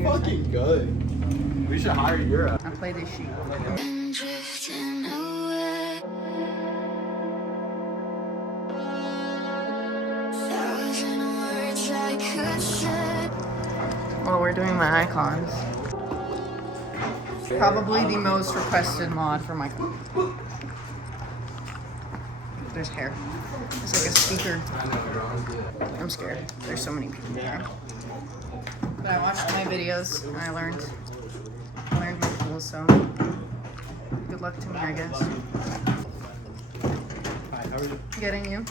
you're fucking good. We should hire you. I play this shit. Well, we're doing my icons. Probably the most requested mod for my. There's hair. It's like a speaker. I'm scared. There's so many people there. But I watched my videos and I learned my tools, so good luck to me, I guess. Getting you.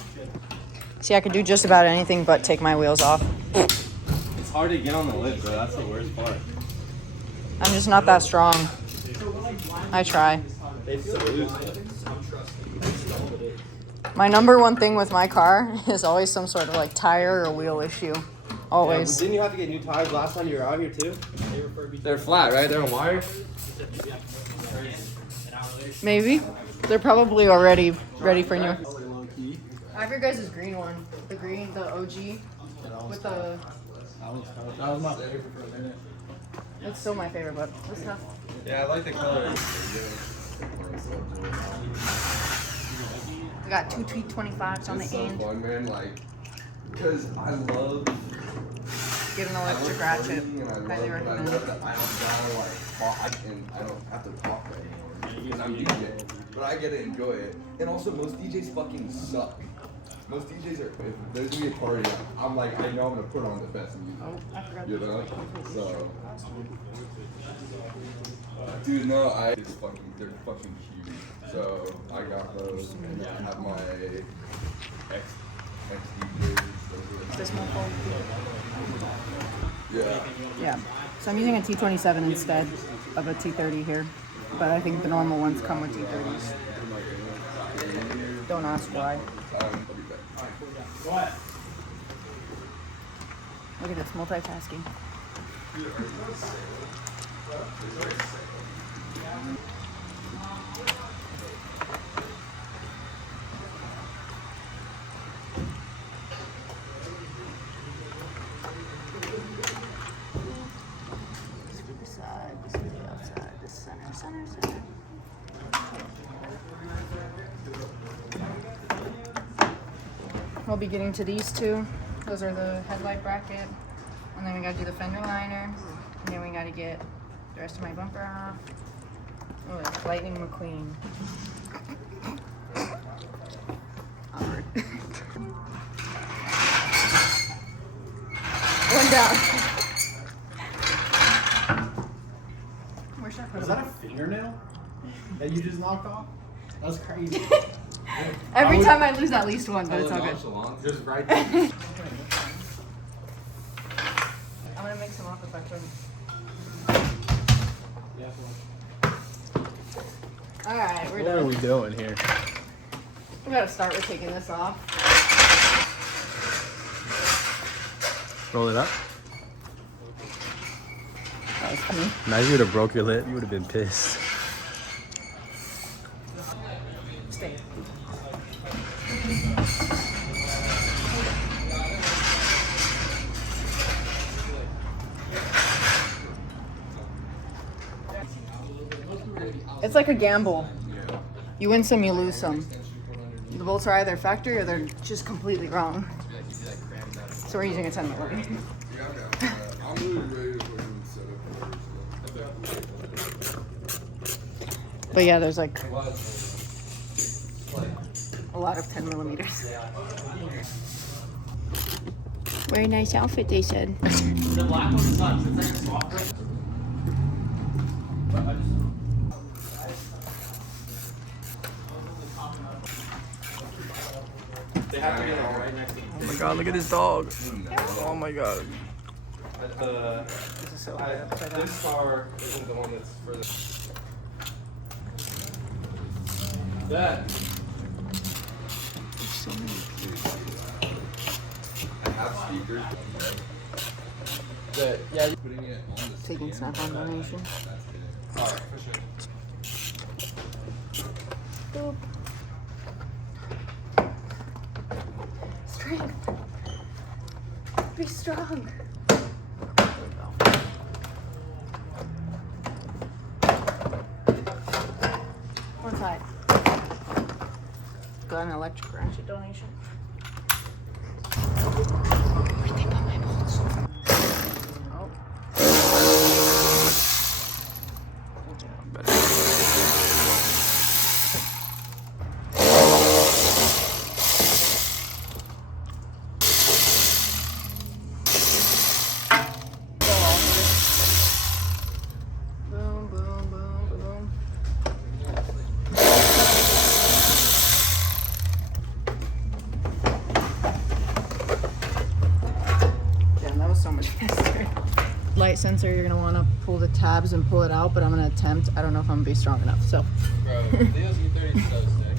See, I could do just about anything but take my wheels off. It's hard to get on the lid, bro. That's the worst part. I'm just not that strong. I try. My number one thing with my car is always some sort of like tire or wheel issue. Always. Yeah, didn't you have to get new tires last time you were out here too? They're flat, right? They're on wire? Maybe. They're probably already ready for new. I have your guys' green one. The green, the OG. With the... That was my favorite for a minute. It's still my favorite, but it's not. Yeah, I like the color. We got two T25s on the end. Fun, man. Like, because I love. Get an electric ratchet. Highly recommend it. I don't gotta like talk, and I don't have to talk anymore because I'm DJ. But I get to enjoy it. And also, most DJs fucking suck. Most DJs are. If there's gonna be a party, I'm like, I know I'm gonna put on the best music. Oh, I forgot. You know? So. Dude, no, they're fucking huge. So I got those, and I have my XDJs. This one phone. Yeah. Yeah. So I'm using a T27 instead of a T30 here, but I think the normal ones come with T30s. Don't ask why. Look at this multitasking. This side, this is the outside, this center. We'll be getting to these two. Those are the headlight bracket. And then we gotta do the fender liner. And then we gotta get the rest of my bumper off. Oh, it's Lightning McQueen. Awkward. One down. Where's that? Was that a fingernail that you just knocked off? That was crazy. Every time I lose at least one, but it's all good. Just right there. I'm gonna make some off if I can. Alright, we're done. What are we doing here? We gotta start with taking this off. Roll it up. That was funny. Imagine you would have broke your lip. You would have been pissed. Stay. It's like a gamble. You win some, you lose some. The bolts are either factory or they're just completely wrong. So we're using a 10 millimeter. But yeah, there's like a lot of 10 millimeters. Very nice outfit, they said. The black one sucks. It's like a soft. They have to be like right next to each other. Oh my god, look at this dog. Oh my god. This is so high upside down. This car isn't the one that's for the. That. So many. I have speakers. Yeah. Putting it on the Taking Snap-on donation. Alright, for sure. Boop. Strength. Be strong. side. Got an electric ratchet donation. Where'd they put my bolts? Oh. Boom, boom, boom, boom. Damn, that was so much faster. Light sensor, you're gonna wanna pull the tabs and pull it out, but I'm gonna attempt. I don't know if I'm gonna be strong enough, so. Bro, Leo's E30 so sick.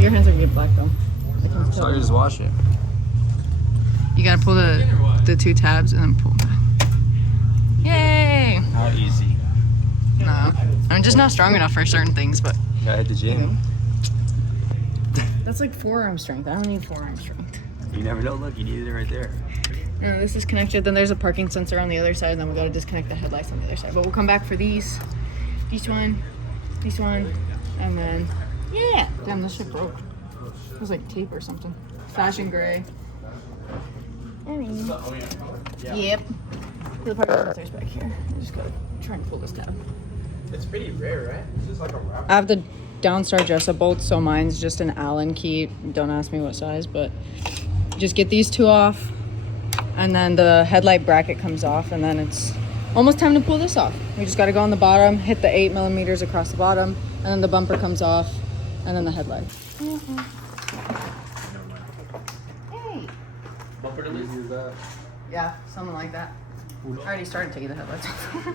Your hands are gonna get black though. I can So tell. you just wash it. You gotta pull the two tabs and then pull back. Yay! How easy. No, I'm just not strong enough for certain things, but You gotta hit the gym. that's like forearm strength. I don't need forearm strength. You never know. Look, you needed it right there. No, this is connected. Then there's a parking sensor on the other side, and then we gotta disconnect the headlights on the other side. But we'll come back for these. This one, and then yeah. Damn, this shit broke. It was like tape or something. Fashion gray. Yep. The parking sensor's back here. I just gotta try and pull this tab. It's pretty rare, right? It's just like a wrap. I have the Downstar dress-up bolts, so mine's just an Allen key. Don't ask me what size, but just get these two off, and then the headlight bracket comes off, and then it's almost time to pull this off. We just got to go on the bottom, hit the 8mm across the bottom, and then the bumper comes off, and then the headlight. Hey. Bumper to lose. Yeah, something like that. I already started taking the headlights off.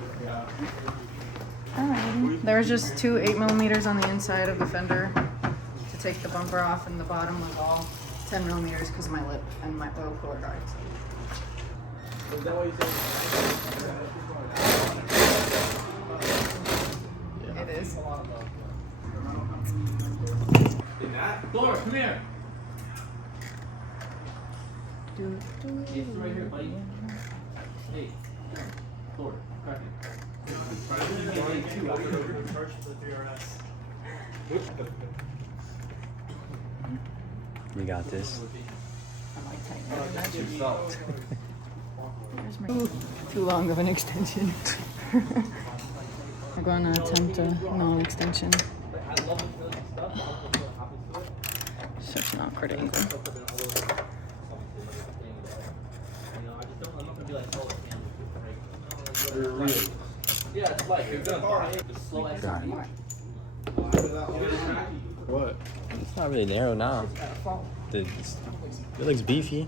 Alrighty. There's just two 8mm on the inside of the fender to take the bumper off, and the bottom was all 10mm because of my lip and my oil cooler guards. Is that what you said? It is. Thor, come here. Do, do, It's right here, buddy. Hey, Thor, crack it. You got this. I like tightening that. There's my too long of an extension. I'm gonna attempt a non-extension. Such an awkward angle. Yeah, it's like it's slow as What? It's not really narrow now. It looks beefy.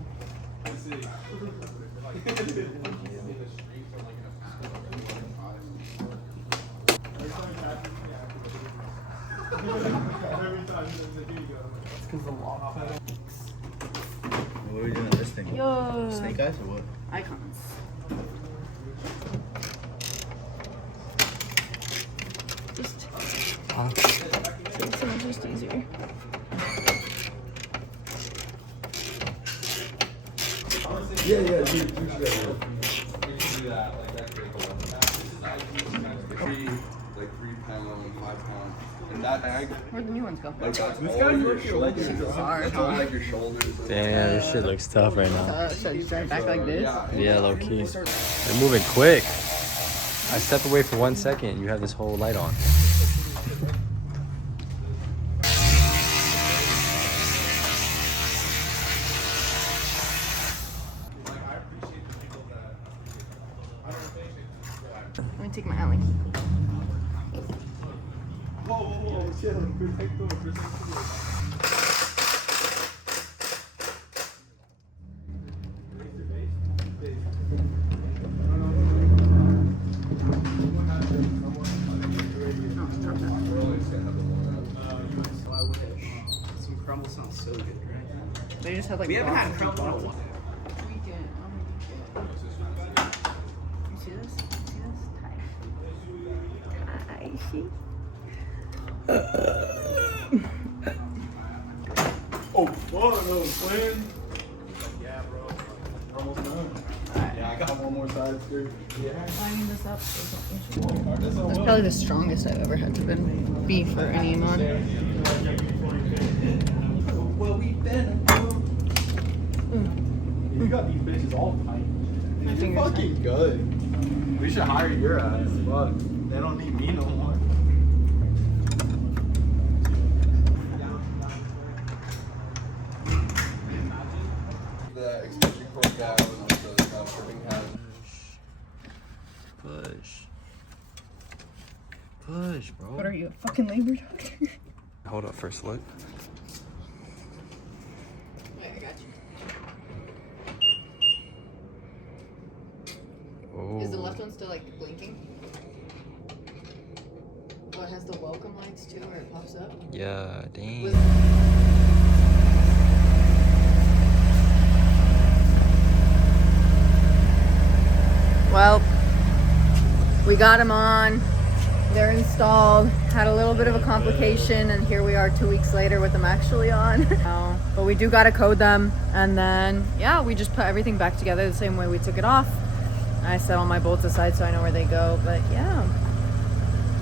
What are we doing on this thing? Yo. Snake eyes or what? Icons. Just it's so much just easier. Yeah, dude, that. Like 3 pound, 5 pound. And that bag, Where'd the new ones go? like that's all your shoulders. That's all like your shoulders. Damn, this shit looks tough right now. So you start back like this? Yeah, low key. They're moving quick. I step away for 1 second, you have this whole light on. Let me Take my alley. Whoa, shit, perfecto. Some crumble sounds so good, right? They just have like. We haven't had boxes and crumble in a boxes. while. Tweak it. You see this? See this? Tight. Oh, fuck, no, twin. Yeah, bro. We're almost done. Yeah, I got one more side skirt. Yeah. Lining this up. That's probably the strongest I've ever had to be for any amount. Well, we've been. You got these bitches all tight. My You're fingers fucking good. We should hire your ass. Fuck. They don't need me no more. The extension cord down with the tripping hat. Push, bro. What are you, a fucking labor doctor? Hold up, first look. Yeah, I got you. Oh. Is the left one still like blinking? Oh, it has the welcome lights too, where it pops up. Yeah, dang. Well, We got them on. They're installed. Had a little bit of a complication, and here we are 2 weeks later with them actually on. But we do gotta code them, and then yeah, we just put everything back together the same way we took it off. I set all my bolts aside so I know where they go. But yeah,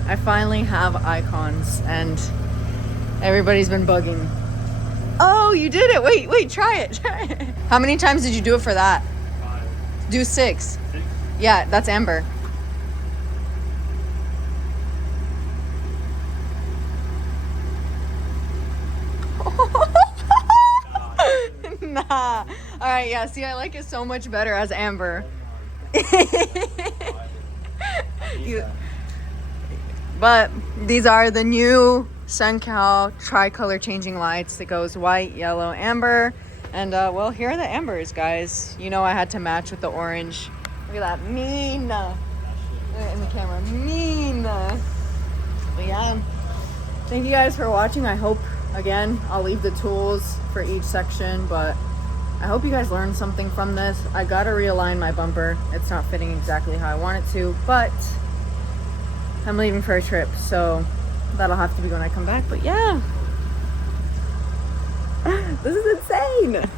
I finally have icons, and everybody's been bugging. Oh, you did it! Wait, try it. How many times did you do it for that? 5. Do 6. 6? Yeah, that's Amber. Nah. All right, yeah, see, I like it so much better as Amber. But these are the new SunCal tri-color changing lights that goes white, yellow, amber. And well, here are the ambers, guys. You know I had to match with the orange. Look at that, mean. Look at it in the camera, mean. But yeah, thank you guys for watching. I hope, again, I'll leave the tools for each section, but I hope you guys learned something from this. I gotta realign my bumper. It's not fitting exactly how I want it to, but I'm leaving for a trip, so that'll have to be when I come back. But yeah, this is insane.